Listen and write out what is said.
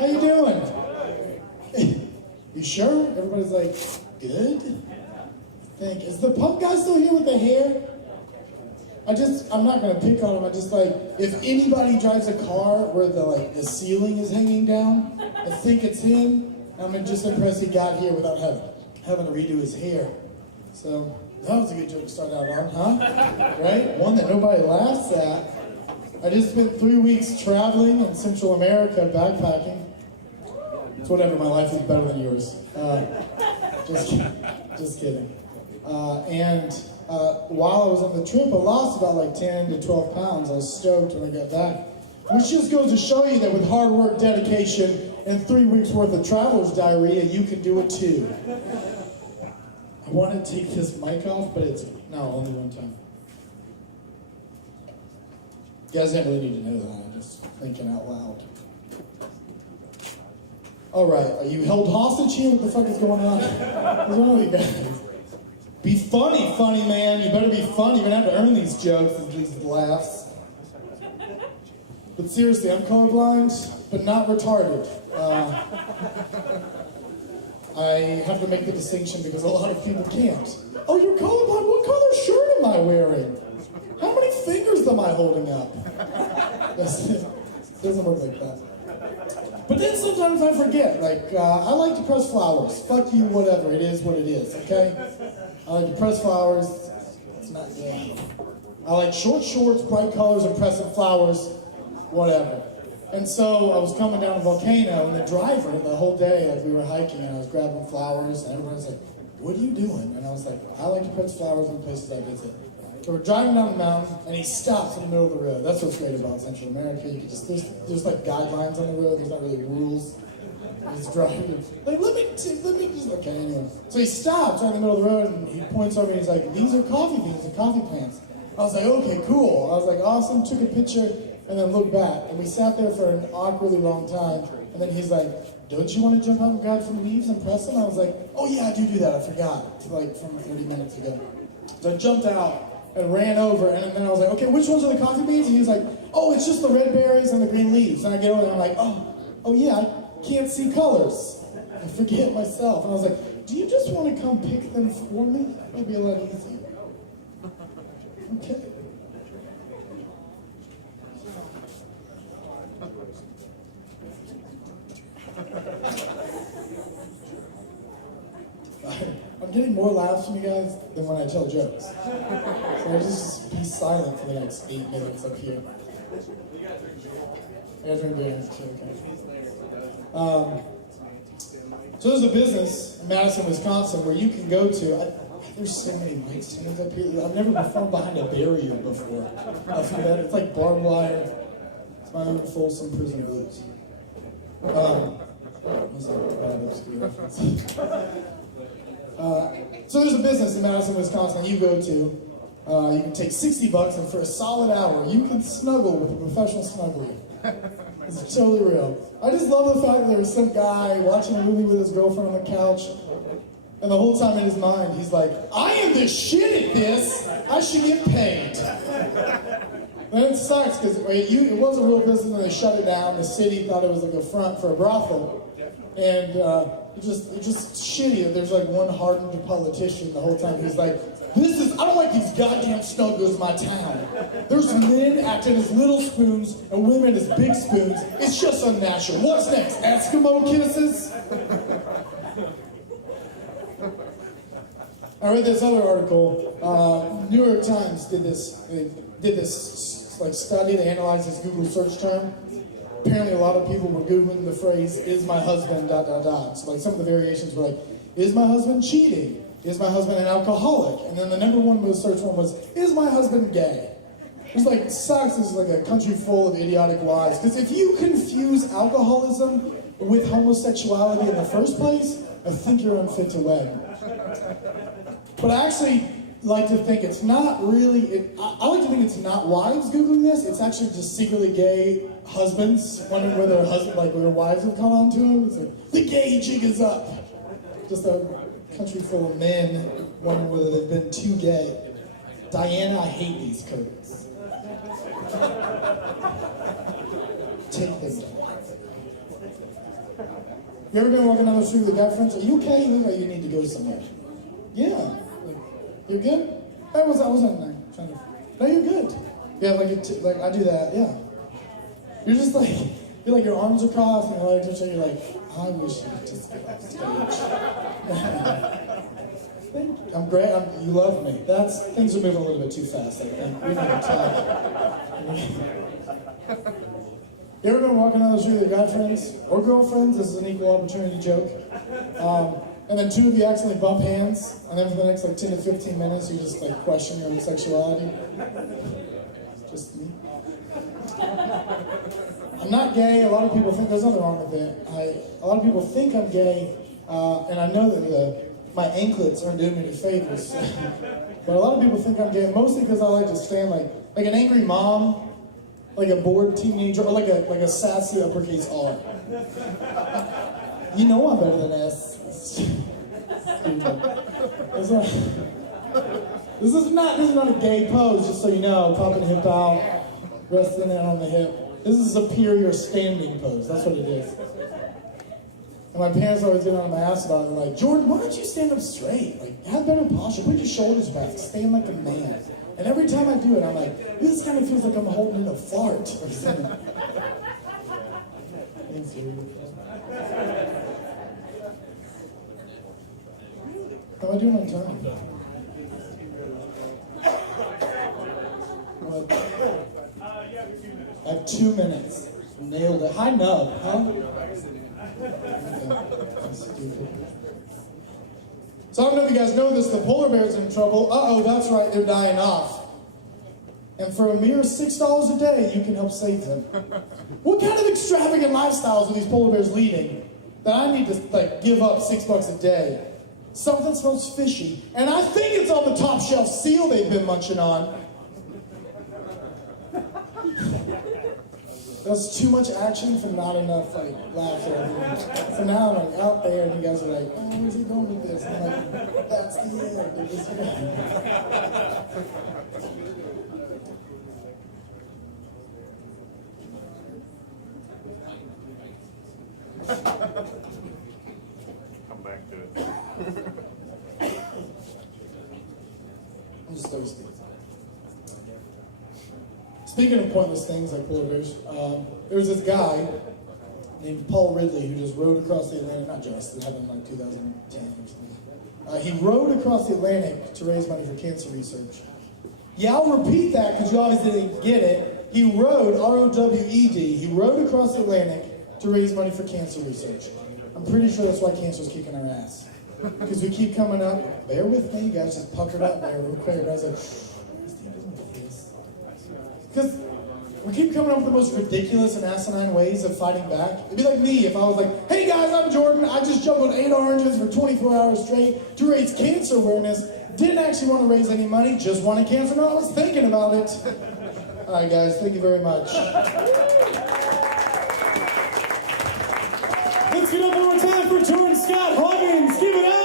How you doing? You sure? Everybody's like, good? Is the punk guy still here with the hair? I'm not gonna pick on him. I just like, if anybody drives a car where the ceiling is hanging down, I think it's him. I'm just impressed he got here without having to redo his hair. So that was a good joke to start out on, huh? Right? One that nobody laughs at. I just spent 3 weeks traveling in Central America, backpacking. It's whatever, my life is better than yours. Just kidding. While I was on the trip, I lost about like 10 to 12 pounds. I was stoked when I got back. Which just goes to show you that with hard work, dedication, and 3 weeks worth of traveler's diarrhea, you can do it too. I want to take this mic off, but only one time. You guys didn't really need to know that. I'm just thinking out loud. All right, are you held hostage here? What the fuck is going on? What's wrong with you guys? Be funny, man. You better be funny. You're gonna have to earn these jokes, these laughs. But seriously, I'm colorblind, but not retarded. I have to make the distinction because a lot of people can't. Oh, you're colorblind? What color shirt am I wearing? How many fingers am I holding up? It doesn't work like that. But then sometimes I forget. I like to press flowers. Fuck you, whatever. It is what it is, okay? I like to press flowers. It's not gay. I like short shorts, bright colors, and pressing flowers, whatever. And so I was coming down a volcano, and the driver, the whole day, we were hiking, and I was grabbing flowers, and everybody was like, what are you doing? And I was like, I like to press flowers in places I visit. So we're driving down the mountain, and he stops in the middle of the road. That's what's great about Central America. You can there's like guidelines on the road. There's not really rules. He's driving. Like, let me okay, anyway. So he stops right in the middle of the road, and he points over, and he's like, these are coffee beans and coffee plants. I was like, okay, cool. I was like, awesome. Took a picture, and then looked back. And we sat there for an awkwardly long time, and then he's like, don't you want to jump out and grab some leaves and press them? I was like, oh yeah, I do that. I forgot. From 30 minutes ago. So I jumped out and ran over, and then I was like, okay, which ones are the coffee beans? And he was like, oh, it's just the red berries and the green leaves. And I get over and I'm like, oh yeah, I can't see colors. I forget myself. And I was like, do you just want to come pick them for me? It'll be a lot easier. Okay. I'm getting more laughs from you guys than when I tell jokes. So I'll just be silent for the next 8 minutes up here. You guys are doing this too, okay. So there's a business in Madison, Wisconsin where you can go to. There's so many mic stands up here. I've never performed behind a barrier before. It's like barbed wire. It's my own Folsom Prison Blues. So there's a business in Madison, Wisconsin you go to. You can take $60 and for a solid hour, you can snuggle with a professional snuggler. It's totally real. I just love the fact that there was some guy watching a movie with his girlfriend on the couch, and the whole time in his mind, he's like, I am the shit at this. I should get paid. And it sucks because it was a real business and they shut it down. The city thought it was like a front for a brothel. And it's just shitty that there's like one hardened politician the whole time. He's like, I don't like these goddamn snugglers in my town. There's men acting as little spoons and women as big spoons. It's just unnatural. What's next? Eskimo kisses? I read this other article. New York Times did this study. They analyzed this Google search term. Apparently a lot of people were Googling the phrase, is my husband, ... So some of the variations were like, is my husband cheating? Is my husband an alcoholic? And then the number one most searched one was, is my husband gay? It's like, sucks, this is like a country full of idiotic lies. Because if you confuse alcoholism with homosexuality in the first place, I think you're unfit to wed. But I actually like to think it's not really, I like to think it's not wives Googling this, it's actually just secretly gay husbands wondering whether their wives have caught on to them. It's like, the gay jig is up. Just a country full of men wondering whether they've been too gay. Diana, I hate these codes. Take them down. You ever been walking down the street with your guy friends? Are you okay? You look like you need to go somewhere. Yeah. Like, you're good? I wasn't like, trying to... No, you're good. Yeah, like I do that, yeah. You're just like, you're like your arms are crossed and your legs are straight. You're like, I wish you could just get off stage. I'm great. You love me. Things are moving a little bit too fast, I think. We need to talk. You ever been walking down the street with your guy friends or girlfriends? This is an equal opportunity joke. And then two of you accidentally bump hands, and then for the next like 10 to 15 minutes, you just like question your own sexuality. Just me. I'm not gay. A lot of people think there's nothing wrong with it. A lot of people think I'm gay, and I know that my anklets aren't doing me any favors. But a lot of people think I'm gay, mostly because I like to stand like an angry mom, like a bored teenager, or like a sassy uppercase R. You know I'm better than S. This is not a gay pose, just so you know. Popping the hip out, resting in on the hip. This is a superior standing pose. That's what it is. And my parents always get on my ass about it. They're like, Jordan, why don't you stand up straight? Like, have better posture. Put your shoulders back. Stand like a man. And every time I do it, I'm like, this kind of feels like I'm holding in a fart or something. Thanks, dude. How am I doing on time? What? I have 2 minutes. Nailed it. Hi, Nub, huh? So I don't know if you guys know this, the polar bear's in trouble. Uh-oh, that's right, they're dying off. And for a mere $6 a day, you can help save them. What kind of extravagant lifestyles are these polar bears leading that I need to like give up $6 a day? Something smells fishy. And I think it's on the top shelf seal they've been munching on. That's too much action for not enough like laughter. So now I'm like out there and you guys are like, oh, where's he going with this? And I'm like, that's the end. Come back to it. I'm just thirsty. Speaking of pointless things like polar bears, there was this guy named Paul Ridley who just rode across the Atlantic, not just, it happened in like 2010 or something. He rode across the Atlantic to raise money for cancer research. Yeah, I'll repeat that because you obviously didn't get it. He rode, R-O-W-E-D, he rode across the Atlantic to raise money for cancer research. I'm pretty sure that's why cancer's kicking our ass. Because we keep coming up, bear with me, you guys just puckered up there real quick. I was like, because we keep coming up with the most ridiculous and asinine ways of fighting back. It'd be like me if I was like, hey guys, I'm Jordan. I just juggled 8 oranges for 24 hours straight to raise cancer awareness. Didn't actually want to raise any money, just wanted cancer. No, I was thinking about it. All right, guys, thank you very much. Let's get up one more time for Jordan Scott Huggins. Give it up.